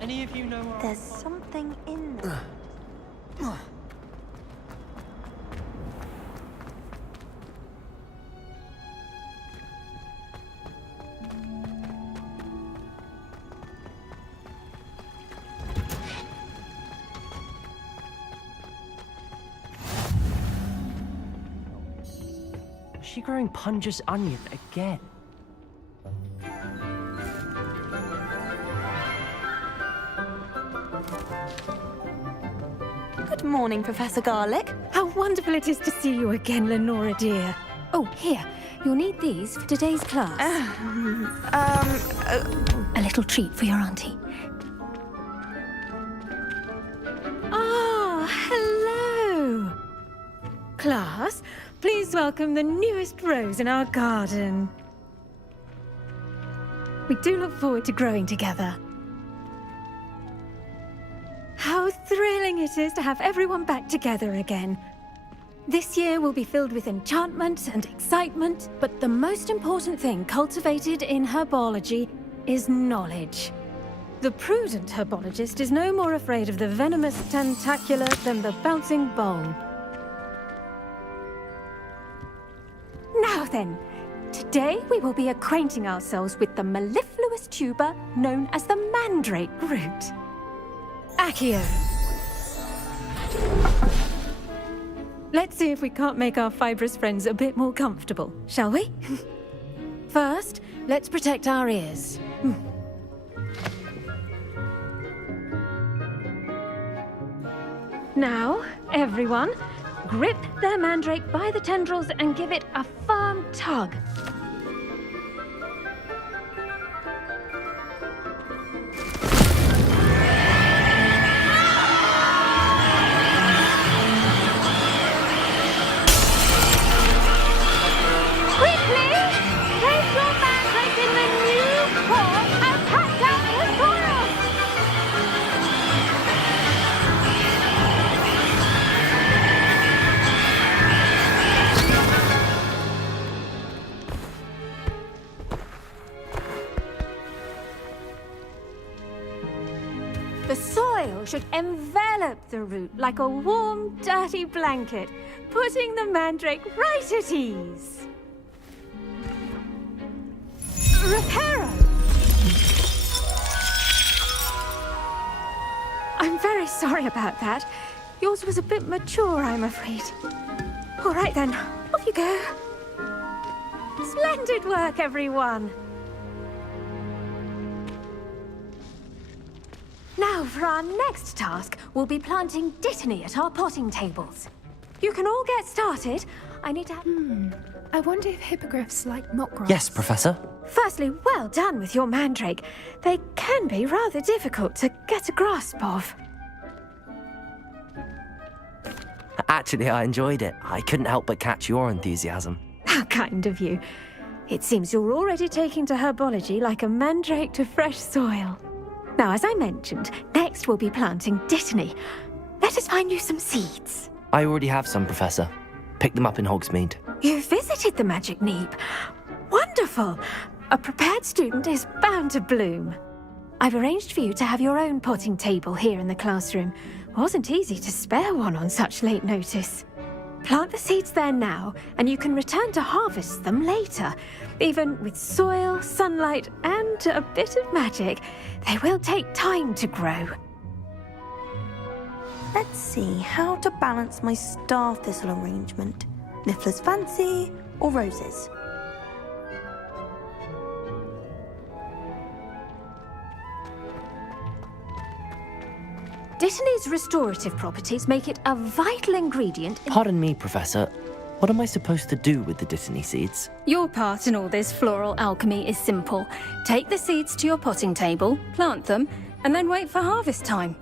Any of you know where There's something in there. Is she growing Punja's onion again? Good morning, Professor Garlic. How wonderful it is to see you again, Lenora dear. Oh, here. You'll need these for today's class. A little treat for your auntie. Ah, hello. Class, please welcome the newest rose in our garden. We do look forward to growing together. How thrilling it is to have everyone back together again. This year will be filled with enchantment and excitement, but the most important thing cultivated in herbology is knowledge. The prudent herbologist is no more afraid of the venomous tentacula than the bouncing bulb. Now then, today we will be acquainting ourselves with the mellifluous tuber known as the mandrake root. Accio. Let's see if we can't make our fibrous friends a bit more comfortable, shall we? First, let's protect our ears. Now, everyone, grip their mandrake by the tendrils and give it a firm tug. The soil should envelop the root like a warm, dirty blanket, putting the mandrake right at ease. Reparo! I'm very sorry about that. Yours was a bit mature, I'm afraid. All right then, off you go. Splendid work, everyone. Now, for our next task, we'll be planting dittany at our potting tables. You can all get started. I need to have... I wonder if hippogriffs like mock grass. Yes, Professor. Firstly, well done with your mandrake. They can be rather difficult to get a grasp of. Actually, I enjoyed it. I couldn't help but catch your enthusiasm. How kind of you. It seems you're already taking to herbology like a mandrake to fresh soil. Now, as I mentioned, next we'll be planting dittany. Let us find you some seeds. I already have some, Professor. Picked them up in Hogsmeade. You visited the Magic Neep. Wonderful! A prepared student is bound to bloom. I've arranged for you to have your own potting table here in the classroom. Wasn't easy to spare one on such late notice. Plant the seeds there now, and you can return to harvest them later. Even with soil, sunlight, and a bit of magic, they will take time to grow. Let's see how to balance my star thistle arrangement. Niffler's fancy or roses? Dittany's restorative properties make it a vital ingredient in... Pardon me, Professor. What am I supposed to do with the dittany seeds? Your part in all this floral alchemy is simple. Take the seeds to your potting table, plant them, and then wait for harvest time.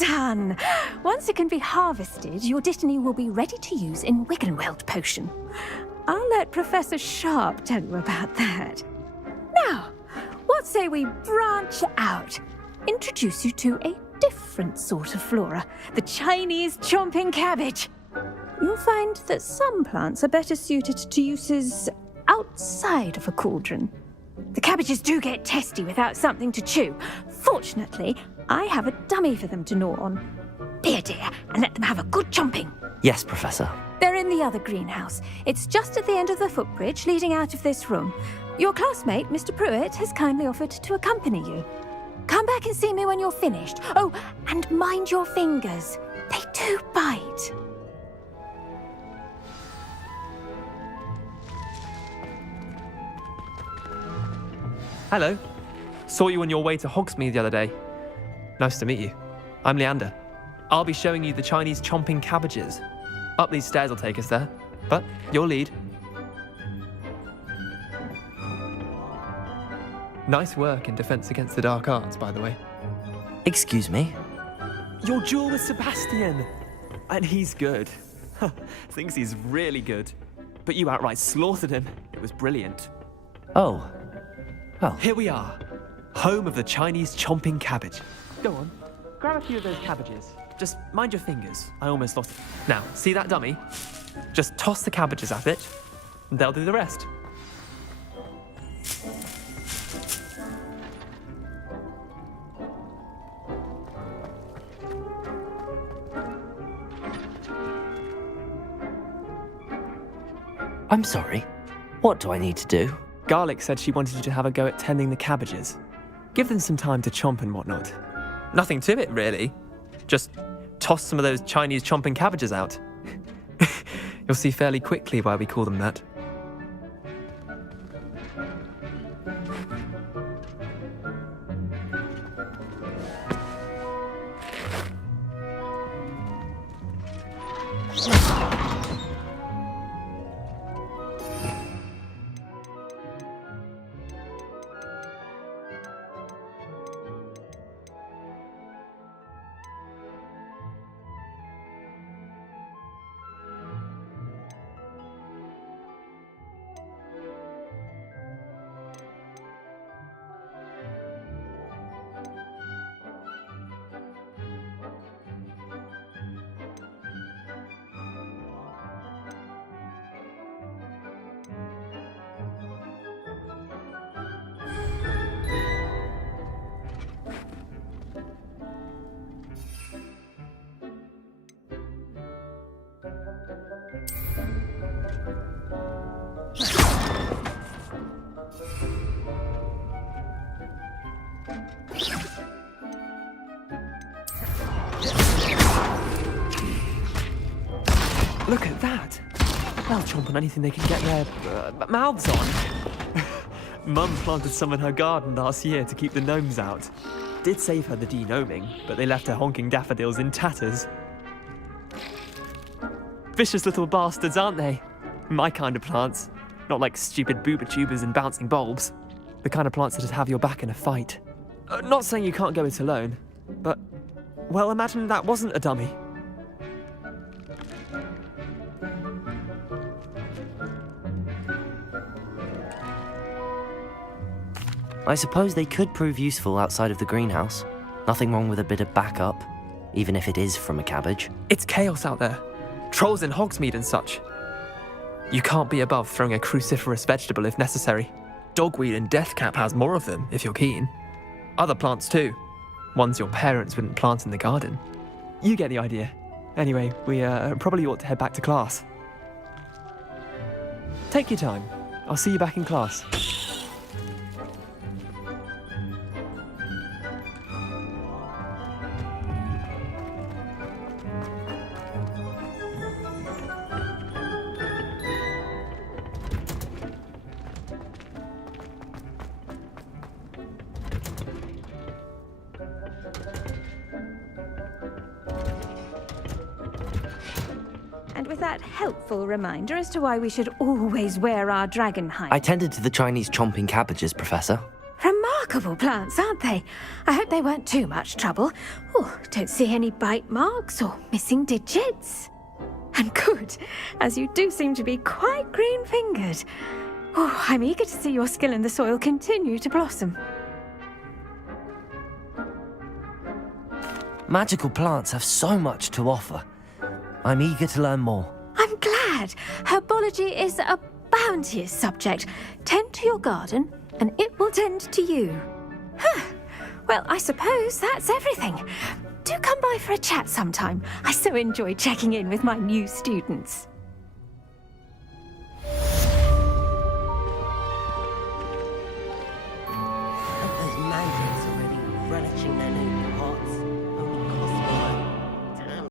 done! Once it can be harvested, your Dittany will be ready to use in Wiggenweld potion. I'll let Professor Sharp tell you about that. Now, what say we branch out? Introduce you to a different sort of flora, the Chinese chomping cabbage. You'll find that some plants are better suited to uses outside of a cauldron. The cabbages do get testy without something to chew. Fortunately, I have a dummy for them to gnaw on. Be a dear and let them have a good chomping. Yes, Professor. They're in the other greenhouse. It's just at the end of the footbridge leading out of this room. Your classmate, Mr. Pruitt, has kindly offered to accompany you. Come back and see me when you're finished. Oh, and mind your fingers. They do bite. Hello. Saw you on your way to Hogsmeade the other day. Nice to meet you. I'm Leander. I'll be showing you the Chinese chomping cabbages. Up these stairs will take us there, but your lead. Nice work in Defense Against the Dark Arts, by the way. Excuse me? Your duel with Sebastian! And he's good. Thinks he's really good. But you outright slaughtered him. It was brilliant. Oh. Well. Here we are. Home of the Chinese chomping cabbage. Go on. Grab a few of those cabbages. Just mind your fingers. I almost lost it. Now, see that dummy? Just toss the cabbages at it, and they'll do the rest. I'm sorry. What do I need to do? Garlic said she wanted you to have a go at tending the cabbages. Give them some time to chomp and whatnot. Nothing to it, really. Just toss some of those Chinese chomping cabbages out. You'll see fairly quickly why we call them that. Look at that! They'll chomp on anything they can get their mouths on. Mum planted some in her garden last year to keep the gnomes out. Did save her the de-gnoming, but they left her honking daffodils in tatters. Vicious little bastards, aren't they? My kind of plants. Not like stupid booba tubers and bouncing bulbs. The kind of plants that'd have your back in a fight. Not saying you can't go it alone, but, well, imagine that wasn't a dummy. I suppose they could prove useful outside of the greenhouse. Nothing wrong with a bit of backup, even if it is from a cabbage. It's chaos out there. Trolls in Hogsmeade and such. You can't be above throwing a cruciferous vegetable if necessary. Dogweed and deathcap has more of them, if you're keen. Other plants too. Ones your parents wouldn't plant in the garden. You get the idea. Anyway, we probably ought to head back to class. Take your time. I'll see you back in class. And with that helpful reminder as to why we should always wear our dragon hide. I tended to the Chinese chomping cabbages, Professor. Remarkable. remarkable plants, aren't they? I hope they weren't too much trouble. Oh, don't see any bite marks or missing digits. And good, as you do seem to be quite green-fingered. Oh, I'm eager to see your skill in the soil continue to blossom. Magical plants have so much to offer. I'm eager to learn more. I'm glad. Herbology is a bounteous subject. Tend to your garden, and it will tend to you. Huh. Well, I suppose that's everything. Do come by for a chat sometime. I so enjoy checking in with my new students. Those mandrake already relishing their new pots.